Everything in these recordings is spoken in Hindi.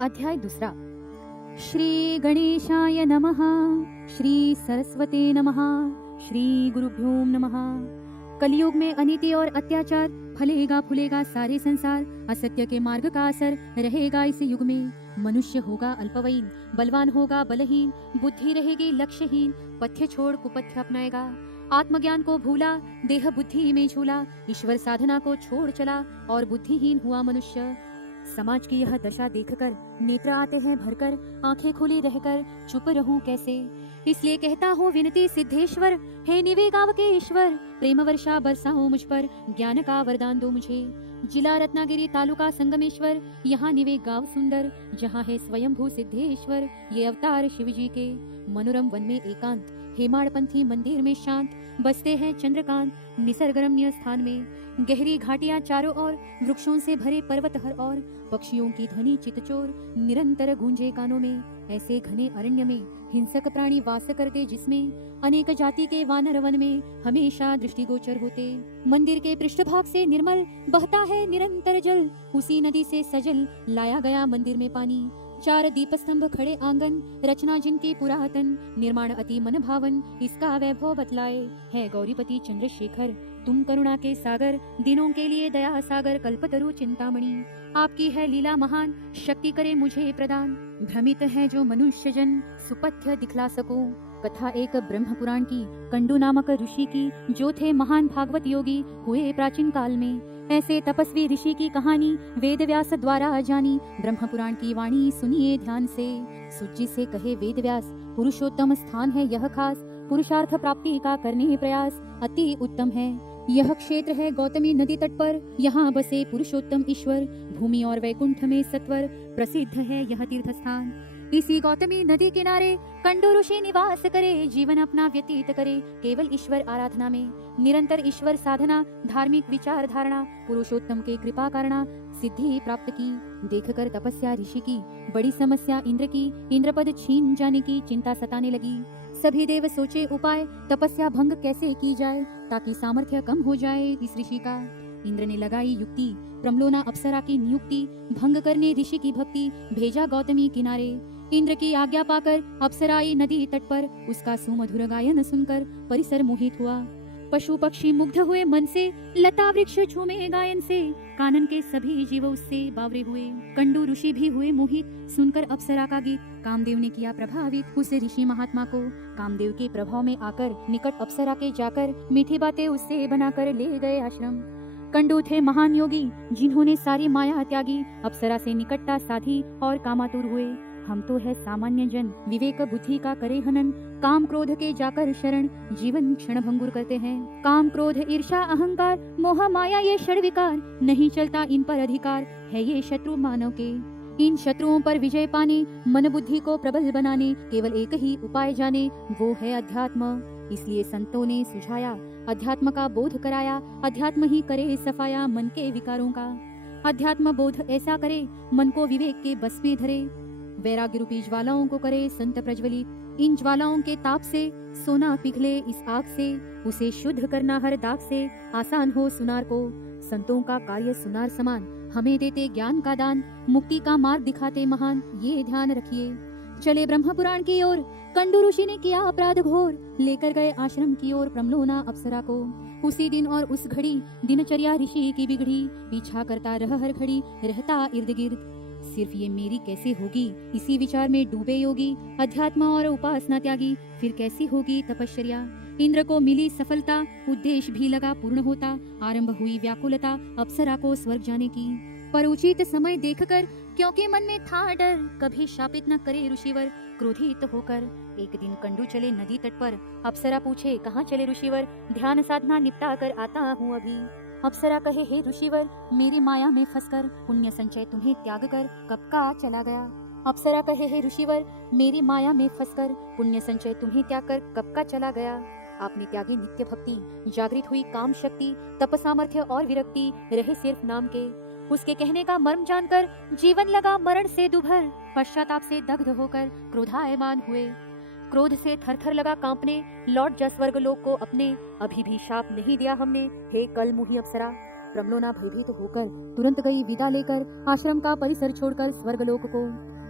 अध्याय दूसरा। श्री गणेशाय नमः, श्री सरस्वते नमः, श्री गुरुभ्यो नमः। कलयुग में अनीति और अत्याचार फलेगा फूलेगा सारे संसार। असत्य के मार्ग का असर रहेगा इस युग में। मनुष्य होगा अल्पवयीन, बलवान होगा बलहीन, बुद्धि रहेगी लक्ष्यहीन, पथ्य छोड़ कुपथ्य अपनाएगा। आत्मज्ञान को भूला, देह बुद्धि में झूला, ईश्वर साधना को छोड़ चला और बुद्धिहीन हुआ मनुष्य। समाज की यह दशा देखकर नेत्र आते हैं भरकर, आंखें खुली रहकर चुप रहूं कैसे। इसलिए कहता हूँ विनती सिद्धेश्वर, हे निवे गाँव के ईश्वर, प्रेम वर्षा बरसाओ मुझ पर, ज्ञान का वरदान दो मुझे। जिला रत्नागिरी तालुका संगमेश्वर, यहाँ निवे गाँव सुंदर, जहाँ है स्वयंभू सिद्धेश्वर। ये अवतार शिव जी के। मनोरम वन में एकांत, हेमाड़पंथी मंदिर में शांत, बसते हैं चंद्रकांत निसर्गरम्य स्थान में। गहरी घाटियां चारों ओर, वृक्षों से भरे पर्वत हर ओर, पक्षियों की ध्वनि चितचोर निरंतर गूंजे कानों में। ऐसे घने अरण्य में हिंसक प्राणी वास करते, जिसमें अनेक जाति के वानर वन में हमेशा दृष्टिगोचर होते। मंदिर के पृष्ठभाग से निर्मल बहता है निरंतर जल, उसी नदी से सजल लाया गया मंदिर में पानी। 4 दीप स्तंभ खड़े आंगन, रचना जिनकी पुरातन, निर्माण अति मन भावन, इसका वैभव बतलाए। है गौरीपति चंद्रशेखर तुम करुणा के सागर, दिनों के लिए दया सागर कल्पतरु चिंतामणि। आपकी है लीला महान, शक्ति करे मुझे प्रदान। भ्रमित है जो मनुष्य जन, सुपथ्य दिखला सकूं। कथा एक ब्रह्म पुराण की, कंडू नामक ऋषि की, जो थे महान भागवत योगी हुए प्राचीन काल में। ऐसे तपस्वी ऋषि की कहानी वेद व्यास द्वारा जानी। ब्रह्म पुराण की वाणी सुनिए ध्यान से। सुज्जी से कहे वेद व्यास, पुरुषोत्तम स्थान है यह खास, पुरुषार्थ प्राप्ति का करने प्रयास अति उत्तम है। यह क्षेत्र है गौतमी नदी तट पर, यहाँ बसे पुरुषोत्तम ईश्वर। भूमि और वैकुंठ में सत्वर, प्रसिद्ध है यह तीर्थ स्थान। इसी गौतमी नदी किनारे कंडू ऋषि निवास करे, जीवन अपना व्यतीत करे केवल ईश्वर आराधना में। निरंतर ईश्वर साधना, धार्मिक विचार धारणा, पुरुषोत्तम के कृपा करना सिद्धि प्राप्त की। देखकर तपस्या ऋषि की बड़ी समस्या इंद्र की, इंद्रपद छीन जाने की चिंता सताने लगी। सभी देव सोचे उपाय, तपस्या भंग कैसे की जाए ताकि सामर्थ्य कम हो जाए इस ऋषि का। इंद्र ने लगाई युक्ति, प्रमलोना अप्सरा की नियुक्ति, भंग करने ऋषि की भक्ति, भेजा गौतमी किनारे। इंद्र की आज्ञा पाकर अप्सराई नदी तट पर, उसका सुमधुर गायन सुनकर परिसर मोहित हुआ। पशु पक्षी मुग्ध हुए मन से, लता वृक्ष झूमे गायन से, कानन के सभी जीव उससे बावरे हुए। कंडू ऋषि भी हुए मोहित सुनकर अप्सरा का गीत। कामदेव ने किया प्रभावित उस ऋषि महात्मा को। कामदेव के प्रभाव में आकर निकट अप्सरा के जाकर मीठी बातें उससे बनाकर ले गए आश्रम। कंडू थे महान योगी, जिन्होंने सारी माया त्यागी, अप्सरा से निकटता साधी और कामातुर हुए। हम तो है सामान्य जन, विवेक बुद्धि का करे हनन, काम क्रोध के जाकर शरण, जीवन क्षण भंगुर करते हैं। काम क्रोध ईर्षा अहंकार, मोह माया ये षड विकार, नहीं चलता इन पर अधिकार, है ये शत्रु मानव के। इन शत्रुओं पर विजय पाने, मन बुद्धि को प्रबल बनाने, केवल एक ही उपाय जाने, वो है अध्यात्म। इसलिए संतों ने सुझाया, अध्यात्म का बोध कराया, अध्यात्म ही करे सफाया मन के विकारों का। अध्यात्म बोध ऐसा करे, मन को विवेक के बस में धरे, वैराग्य रूपी ज्वालाओं को करे संत प्रज्वलित। इन ज्वालाओं के ताप से सोना पिघले इस आग से, उसे शुद्ध करना हर दाग से आसान हो सुनार को। संतों का कार्य सुनार समान, हमें देते ज्ञान का दान, मुक्ति का मार्ग दिखाते महान, ये ध्यान रखिए। चले ब्रह्म पुराण की ओर, कंडू ऋषि ने किया अपराध घोर, लेकर गए आश्रम की ओर प्रमलोना अप्सरा को। उसी दिन और उस घड़ी दिनचर्या ऋषि की बिगड़ी, पीछा करता रह हर घड़ी रहता इर्द गिर्द। सिर्फ ये मेरी कैसे होगी, इसी विचार में डूबे योगी, अध्यात्म और उपासना त्यागी, फिर कैसी होगी तपश्चर्या। इंद्र को मिली सफलता, उद्देश्य भी लगा पूर्ण होता, आरंभ हुई व्याकुलता अप्सरा को स्वर्ग जाने की। पर उचित समय देखकर, क्योंकि मन में था डर, कभी शापित न करे ऋषिवर क्रोधित होकर। एक दिन कंडू चले नदी तट पर, अप्सरा पूछे कहाँ चले ऋषिवर, ध्यान साधना निपटा कर आता हूँ अभी। अप्सरा कहे हे ऋषिवर, मेरी माया में फंसकर, पुण्य संचय तुम्हें त्याग कर कब का चला गया। अप्सरा कहे हे ऋषिवर, मेरी माया में फंसकर, पुण्य संचय तुम्हें त्याग कर कब का चला गया। आपने त्यागी नित्य भक्ति, जागृत हुई काम शक्ति, तप सामर्थ्य और विरक्ति, रहे सिर्फ नाम के। उसके कहने का मर्म जानकर जीवन लगा मरण से दुभर, पश्चाताप से दग्ध होकर क्रोधायमान हुए। क्रोध से थरथर लगा कांपने, लौट जा स्वर्ग लोक को अपने, अभी भी शाप नहीं दिया हमने, हे कल मुही अप्सरा। प्रमलोना भयभीत होकर तुरंत गई विदा लेकर, आश्रम का परिसर छोड़कर स्वर्गलोक को।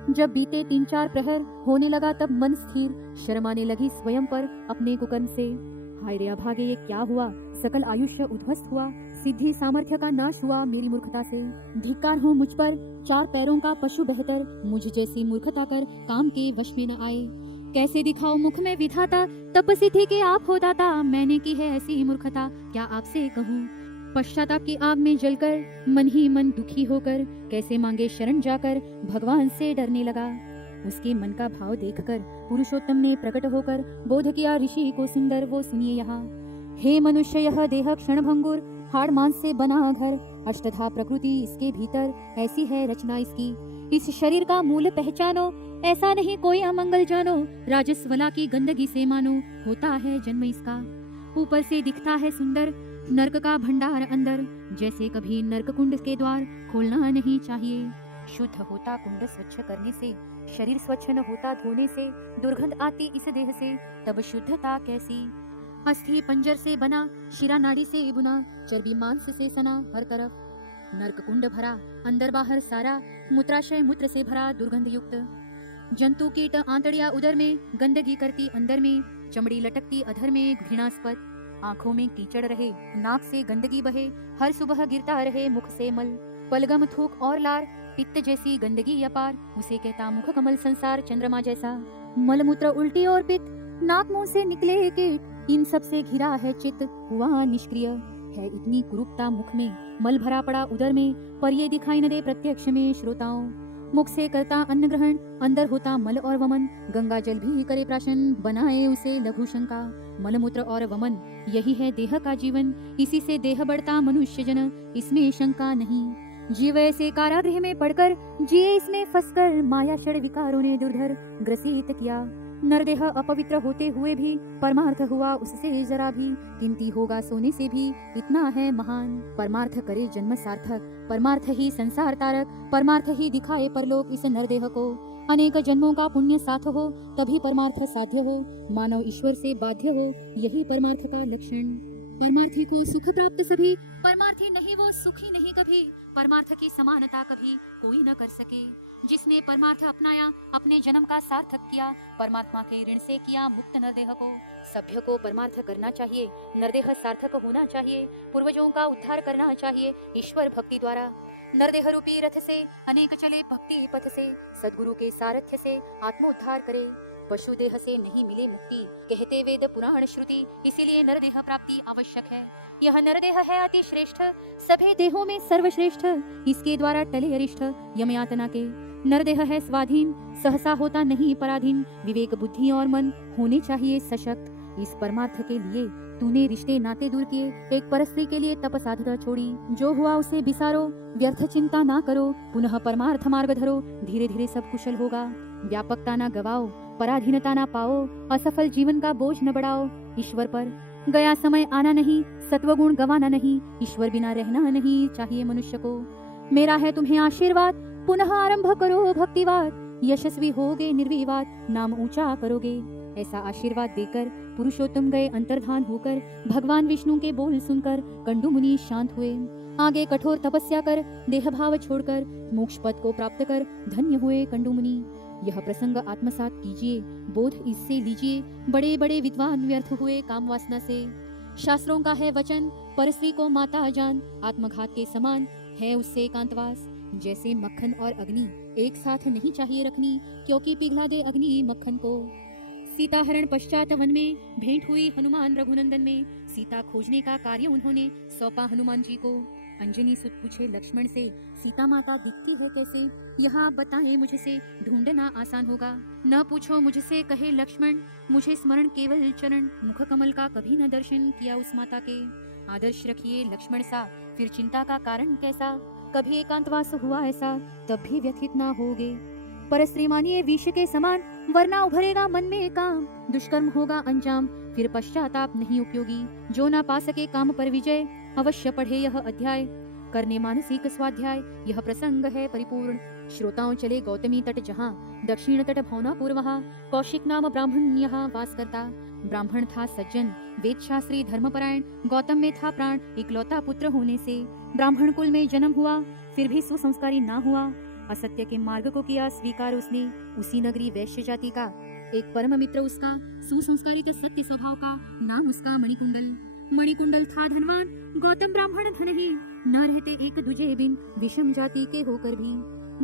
जब बीते 3-4 प्रहर होने लगा तब मन स्थिर, शर्म आने लगी स्वयं पर अपने कुकर्म से। हाय रे अभागे, ये क्या हुआ? सकल आयुष्य उद्ध्वस्त हुआ, सिद्धि सामर्थ्य का नाश हुआ मेरी मूर्खता से। धिक्कार हो मुझ पर, 4 पैरों का पशु बेहतर मुझ जैसी मूर्खता कर काम के वश में न आए। कैसे दिखाओ मुख में विधाता, तपसिद्धि के आप हो दाता, मैंने की है ऐसी मूर्खता क्या आपसे कहूँ। पश्चाताप की आग में जलकर मन ही मन दुखी होकर कैसे मांगे शरण जाकर भगवान से डरने लगा। उसके मन का भाव देखकर पुरुषोत्तम ने प्रकट होकर बोध किया ऋषि को सुंदर, वो सुनिए यहाँ। हे मनुष्य, यह देह क्षण भंगुर, हाड़ मांस से बना घर, अष्टधा प्रकृति इसके भीतर, ऐसी है रचना इसकी। इस शरीर का मूल पहचानो, ऐसा नहीं कोई अमंगल जानो, राजस्वला की गंदगी से मानो होता है जन्म इसका। ऊपर से दिखता है सुंदर, नरक का भंडार अंदर, जैसे कभी नरक कुंड के द्वार खोलना नहीं चाहिए। शुद्ध होता कुंड स्वच्छ करने से, शरीर स्वच्छ न होता धोने से, दुर्गंध आती इस देह से, तब शुद्धता कैसी। अस्थि पंजर से बना, शिरा नाड़ी से बुना, चर्बी मांस से सना हर तरफ, नरक कुंड भरा अंदर बाहर सारा, मूत्राशय मूत्र से भरा दुर्गंध युक्त। जंतु कीट आंतड़िया उदर में, गंदगी करती अंदर में, चमड़ी लटकती अधर में घृणास्पद, आंखों में कीचड़ रहे, नाक से गंदगी बहे, हर सुबह गिरता रहे मुख से मल, पलगम थूक और लार, पित्त जैसी गंदगी अपार, उसे कहता मुख कमल संसार चंद्रमा जैसा। मलमूत्र उल्टी और पित्त, नाक मुंह से निकले कीट, इन सब से घिरा है चित्त हुआ निष्क्रिय। है इतनी कुरूपता मुख में, मल भरा पड़ा उदर में, पर ये दिखाई न दे प्रत्यक्ष में श्रोताओं। मुख से करता अन्न ग्रहण, अंदर होता मल और वमन, गंगा जल भी करे प्राशन, बनाए उसे लघु शंका। मलमूत्र और वमन यही है देह का जीवन, इसी से देह बढ़ता मनुष्य जन, इसमें शंका नहीं। जीव ऐसे कारागृह में पड़कर, जिए इसमें फंसकर, माया षड विकारों ने दुर्धर ग्रसित किया। नरदेह अपवित्र होते हुए भी परमार्थ हुआ उससे जरा भी, कीमती होगा सोने से भी इतना है महान। परमार्थ करे जन्म सार्थक, परमार्थ ही संसार तारक, परमार्थ ही दिखाए परलोक इस नरदेह को। अनेक जन्मों का पुण्य साथ हो, तभी परमार्थ साध्य हो, मानव ईश्वर से बाध्य हो, यही परमार्थ का लक्षण। परमार्थी को सुख प्राप्त सभी, परमार्थी नहीं वो सुखी नहीं कभी, परमार्थ की समानता कभी कोई न कर सके। जिसने परमार्थ अपनाया, अपने जन्म का सार्थक किया, परमात्मा के ऋण से किया मुक्त नरदेह को। सभ्य को परमार्थ करना चाहिए, नरदेह सार्थक होना चाहिए, पूर्वजों का उद्धार करना चाहिए ईश्वर भक्ति द्वारा। नरदेह रूपी रथ से अनेक चले भक्ति पथ से, सद्गुरु के सारथ्य से आत्मोद्धार करे। पशु देह से नहीं मिले मुक्ति, कहते वेद पुराण श्रुति, इसीलिए नरदेह प्राप्ति आवश्यक है। यह नरदेह है अति श्रेष्ठ, सभी देहों में सर्वश्रेष्ठ, इसके द्वारा टले अरिष्ट यम यातना के। नरदेह है स्वाधीन, सहसा होता नहीं पराधीन, विवेक बुद्धि और मन होने चाहिए सशक्त। इस परमार्थ के लिए तूने रिश्ते नाते दूर किए, एक परस्त्री के लिए तप साधना छोड़ी। जो हुआ उसे बिसारो, व्यर्थ चिंता ना करो, पुनः परमार्थ मार्ग धरो, धीरे धीरे सब कुशल होगा। व्यापकता ना गवाओ, पराधीनता ना पाओ, असफल जीवन का बोझ न बढ़ाओ। ईश्वर पर गया समय आना नहीं, सत्वगुण गवाना नहीं, ईश्वर बिना रहना नहीं चाहिए मनुष्य को। मेरा है तुम्हें आशीर्वाद, पुनः आरंभ करो भक्तिवाद, यशस्वी होगे निर्विवाद, नाम ऊंचा करोगे। ऐसा आशीर्वाद देकर पुरुषोत्तम गए अंतर्धान होकर, भगवान विष्णु के बोल सुनकर कंडू मुनि शांत हुए। आगे कठोर तपस्या कर, देह भाव छोड़कर, मोक्ष पद को प्राप्त कर धन्य हुए कंडू मुनि। यह प्रसंग आत्मसात कीजिए, बोध इससे लीजिए, बड़े बड़े विद्वान व्यर्थ हुए काम वासना से। शास्त्रों का है वचन, परस्त्री को माता जान, आत्मघात के समान है उससे एकांतवास। जैसे मक्खन और अग्नि एक साथ नहीं चाहिए रखनी, क्योंकि पिघला दे अग्नि मक्खन को। सीता हरण पश्चात वन में भेंट हुई हनुमान रघुनंदन में, सीता खोजने का कार्य उन्होंने सौंपा हनुमान जी को। अंजनी सुत पूछे लक्ष्मण से, सीता माता दिखती है कैसे, यहाँ आप बताएं मुझसे, ढूंढना आसान होगा। न पूछो मुझसे कहे लक्ष्मण, मुझे स्मरण केवल चरण, मुख कमल का कभी न दर्शन किया उस माता के। आदर्श रखिए लक्ष्मण सा, फिर चिंता का कारण कैसा, कभी एकांतवास हुआ ऐसा, तब भी व्यथित ना होगे। परस्त्री मानिए विष के समान, वरना उभरेगा मन में काम, दुष्कर्म होगा अंजाम, फिर पश्चाताप नहीं उपयोगी। जो ना पा सके काम पर विजय, अवश्य पढ़े यह अध्याय, करने मानसिक स्वाध्याय, यह प्रसंग है परिपूर्ण। श्रोताओं चले गौतमी तट जहाँ, दक्षिण तट भवनापुर वहाँ, कौशिक नाम ब्राह्मण यहाँ वास करता। ब्राह्मण था सज्जन, वेद शास्त्री धर्मपरायण, गौतम में था प्राण, इकलौता पुत्र होने से ब्राह्मण कुल में जन्म हुआ, फिर भी सुसंस्कारी ना हुआ। असत्य के मार्ग को किया स्वीकार उसने। उसी नगरी वैश्य जाति का एक परम मित्र उसका, सुसंस्कारित सत्य स्वभाव का, नाम उसका मणिकुंडल। मणिकुंडल था धनवान, गौतम ब्राह्मण धनहीन, न रहते एक दूजे बिन, विषम जाति के होकर भी।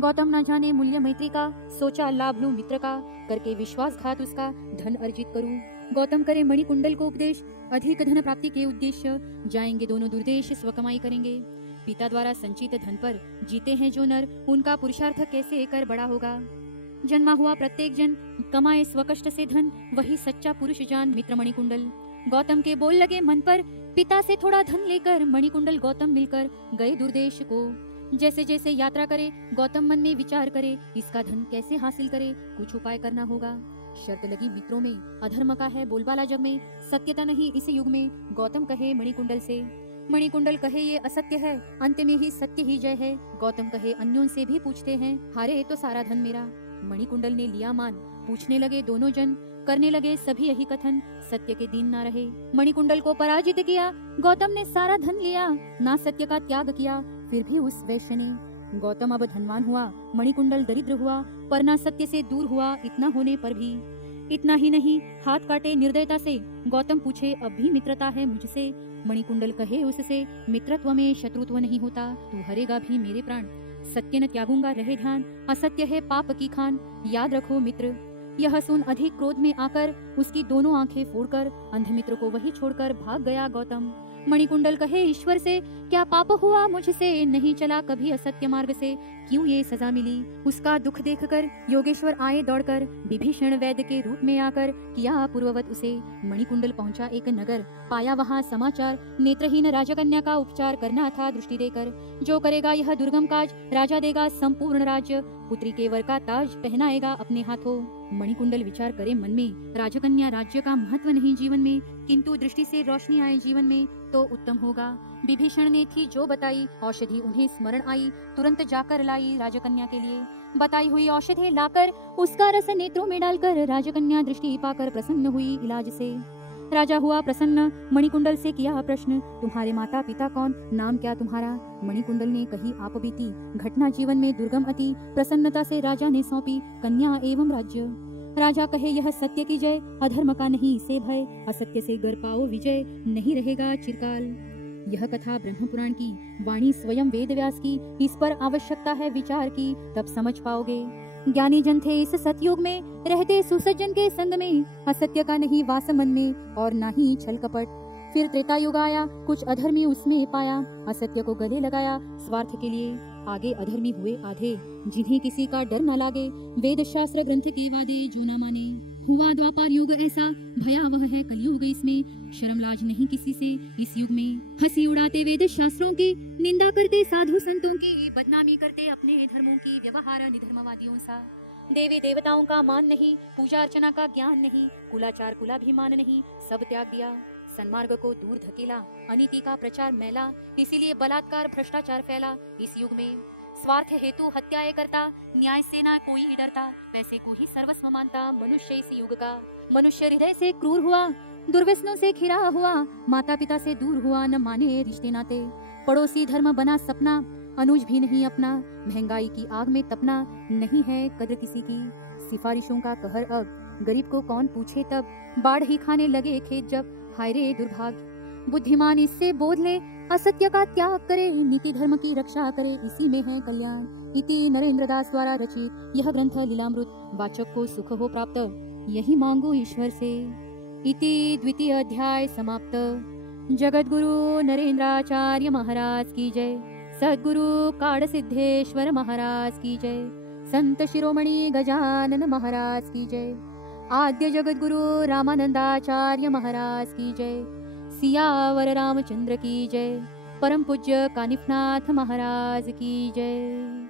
गौतम न जाने मूल्य मैत्री का, सोचा लाभ लूं मित्र का, करके विश्वासघात उसका धन अर्जित करूं। गौतम करे मणिकुंडल को उपदेश, अधिक धन प्राप्ति के उद्देश्य, जाएंगे दोनों दूरदेश, स्वकमाई करेंगे। पिता द्वारा संचित धन पर जीते हैं जो नर, उनका पुरुषार्थ कैसे कर बड़ा होगा। जन्मा हुआ प्रत्येक जन, कमाए स्वकष्ट से धन, वही सच्चा पुरुष जान मित्र मणिकुंडल। गौतम के बोल लगे मन पर, पिता से थोड़ा धन लेकर मणिकुंडल गौतम मिलकर गए दूरदेश को। जैसे जैसे यात्रा करे गौतम मन में विचार करे, इसका धन कैसे हासिल करे, कुछ उपाय करना होगा। शर्त लगी मित्रों में, अधर्म का है बोलबाला जग में, सत्यता नहीं इस युग में। गौतम कहे मणिकुंडल से, मणिकुंडल कहे ये असत्य है, अंत में ही सत्य ही जय है। गौतम कहे अन्यों से भी पूछते हैं, हारे तो सारा धन मेरा। मणिकुंडल ने लिया मान, पूछने लगे दोनों जन, करने लगे सभी यही कथन, सत्य के दिन ना रहे। मणिकुंडल को पराजित किया, गौतम ने सारा धन लिया, ना सत्य का त्याग किया फिर भी उस वैश्य ने। गौतम अब धनवान हुआ, मणिकुंडल दरिद्र हुआ, पर ना सत्य से दूर हुआ, इतना होने पर भी। इतना ही नहीं, हाथ काटे निर्दयता से, गौतम पूछे अब भी मित्रता है मुझसे। मणिकुंडल कहे उससे, मित्रत्व में शत्रुत्व नहीं होता, तू हरेगा भी मेरे प्राण, सत्य न त्यागूंगा रहे ध्यान, असत्य है पाप की खान, याद रखो मित्र। यह सुन अधिक क्रोध में आकर उसकी दोनों आंखें फोड़कर अंधमित्र को वही छोड़कर भाग गया गौतम। मणिकुंडल कहे ईश्वर से, क्या पाप हुआ मुझसे, नहीं चला कभी असत्य मार्ग से, क्यों ये सजा मिली। उसका दुख देखकर योगेश्वर आए दौड़कर, विभीषण वैद्य के रूप में आकर किया पूर्ववत उसे। मणिकुंडल पहुंचा एक नगर, पाया वहां समाचार, नेत्रहीन राजकन्या का उपचार करना था दृष्टि देकर। जो करेगा यह दुर्गम काज, राजा देगा संपूर्ण राज्य, पुत्री के वर का ताज पहनाएगा अपने हाथों। मणिकुंडल विचार करे मन में, राजकन्या राज्य का महत्व नहीं जीवन में, किंतु दृष्टि से रोशनी आए जीवन में तो उत्तम होगा। विभीषण ने थी जो बताई औषधि उन्हें स्मरण आई, तुरंत जाकर लाई राजकन्या के लिए। बताई हुई औषधि लाकर उसका रस नेत्रों में डालकर, राजकन्या दृष्टि पाकर प्रसन्न हुई इलाज से। राजा हुआ प्रसन्न, मणिकुंडल से किया प्रश्न, तुम्हारे माता पिता कौन, नाम क्या तुम्हारा। मणिकुंडल ने कही आप बीती घटना जीवन में दुर्गम अति, प्रसन्नता से राजा ने सौंपी कन्या एवं राज्य। राजा कहे यह सत्य की जय, अधर्म का नहीं इसे भय, असत्य से गर पाओ विजय, नहीं रहेगा चिरकाल। यह कथा ब्रह्म पुराण की, वाणी स्वयं वेद व्यास की, इस पर आवश्यकता है विचार की, तब समझ पाओगे। ज्ञानी जन थे इस सतयुग में, रहते सुसज्जन के संग में, असत्य का नहीं वास मन में, और ना ही छल कपट। फिर त्रेता युग आया, कुछ अधर्मी उसमें पाया, असत्य को गले लगाया स्वार्थ के लिए। आगे अधर्मी हुए आधे, जिन्हें किसी का डर न लागे, वेद शास्त्र ग्रंथ के वादे जो न माने। हुआ द्वापर युग ऐसा, भयावह है कलयुग इसमें, शर्म लाज नहीं किसी से इस युग में। हंसी उड़ाते वेद शास्त्रों की, निंदा करते साधु संतों की, बदनामी करते अपने धर्मों की, व्यवहार निधर्मवादियों सा। देवी देवताओं का मान नहीं, पूजा अर्चना का ज्ञान नहीं, कुलाचार कुलाभिमान नहीं, सब त्याग दिया। सन्मार्ग को दूर धकेला, अनीति का प्रचार मैला, इसीलिए बलात्कार भ्रष्टाचार फैला इस युग में। स्वार्थ हेतु हत्याएं करता, न्याय से ना कोई डरता, पैसे को ही सर्वस्व मानता मनुष्य इस युग का। मनुष्य हृदय से क्रूर हुआ, दुर्व्यसनों से घिरा हुआ, माता पिता से दूर हुआ, न माने रिश्ते नाते। पड़ोसी धर्म बना सपना, अनुज भी नहीं अपना, महंगाई की आग में तपना, नहीं है कद्र किसी की। सिफारिशों का कहर अब, गरीब को कौन पूछे तब, बाढ़ ही खाने लगे खेत जब, हाय रे दुर्भाग्य। बुद्धिमान इससे बोध ले, असत्य का त्याग करे, नीति धर्म की रक्षा करे, इसी में है कल्याण। इति नरेंद्र दास द्वारा रचित यह ग्रंथ लीलामृत, वाचक को सुख हो प्राप्त, यही मांगो ईश्वर से। इति द्वितीय अध्याय समाप्त। जगत गुरु नरेंद्राचार्य महाराज की जय। सद्गुरु काड़ सिद्धेश्वर महाराज की जय। संत शिरोमणि गजानन महाराज की जय। आद्य जगत गुरु रामानंदाचार्य महाराज की जय। सियावर रामचंद्र की जय। परम पूज्य कानिफनाथ महाराज की जय।